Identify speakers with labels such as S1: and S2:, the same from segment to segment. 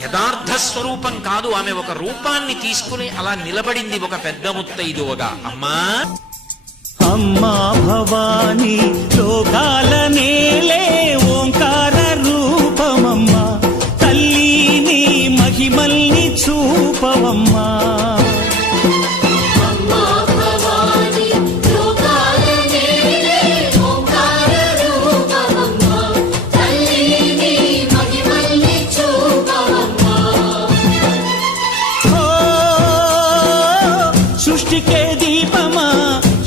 S1: యథార్థ స్వరూపం కాదు. ఆమె ఒక రూపాన్ని తీసుకుని అలా నిలబడింది ఒక పెద్ద ముత్తైదువగా. అమ్మా!
S2: అమ్మా భవానీ లోకాల నేలే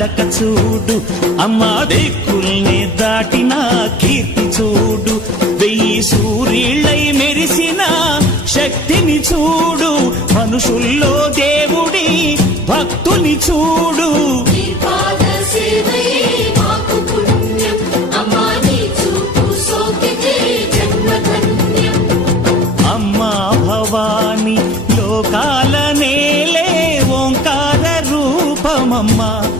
S2: నడక చూడు. అమ్మా దిక్కుల్ని దాటిన కీర్తి చూడు. వెయ్యి సూర్యుళ్ళై మెరిసిన శక్తిని చూడు. మనుషుల్లో దేవుడి భక్తుని చూడు.
S3: అమ్మా నీ చూపు సోకితే జన్మధన్యం.
S2: అమ్మా భవాని లోకాల నేలే ఓంకార రూపమమ్మా.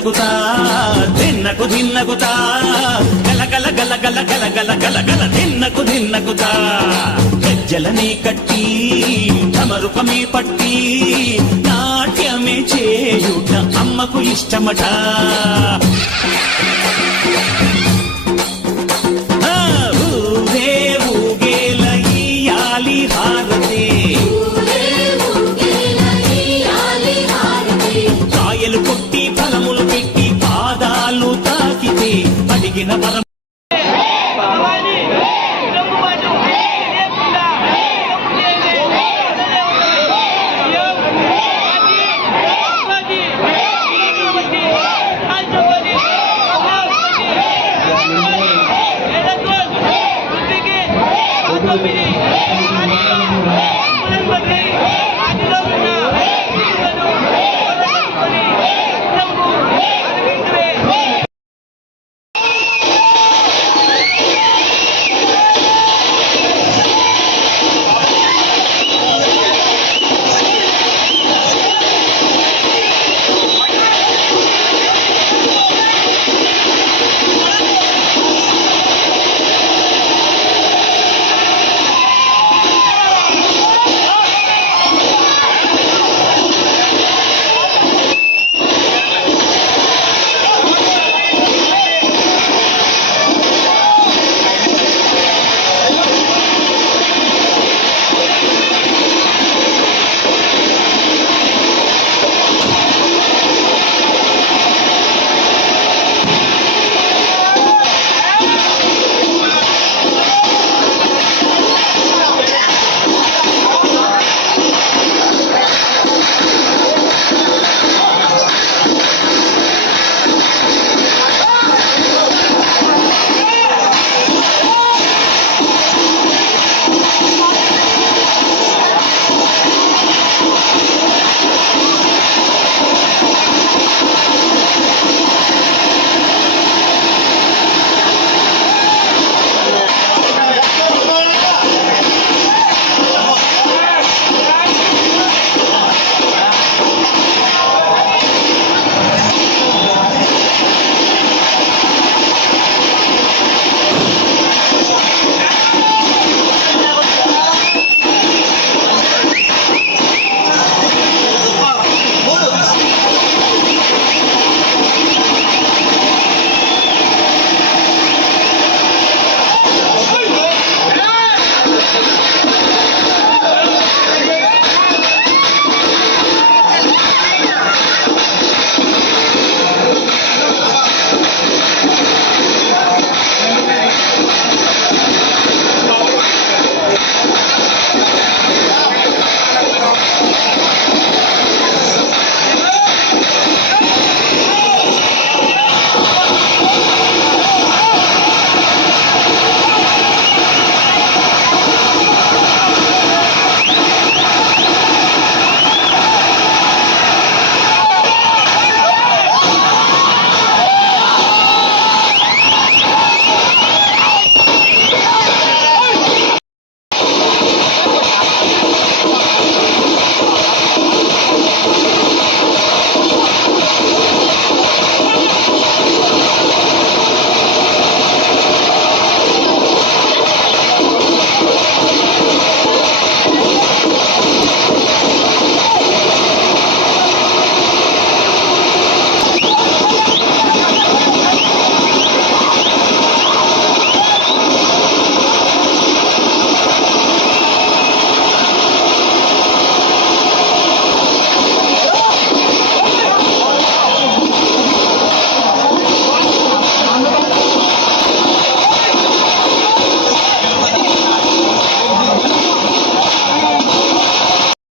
S2: తిన్నకుతా తిన్నకు తిన్నకుతా గల గలగల గల గలగల తిన్నకు తిన్నకుతా గజ్జలనే కట్టి తమరుపమే పట్టి. నాట్యమే చేయుట అమ్మకు ఇష్టమట.
S4: ginapatang Hey!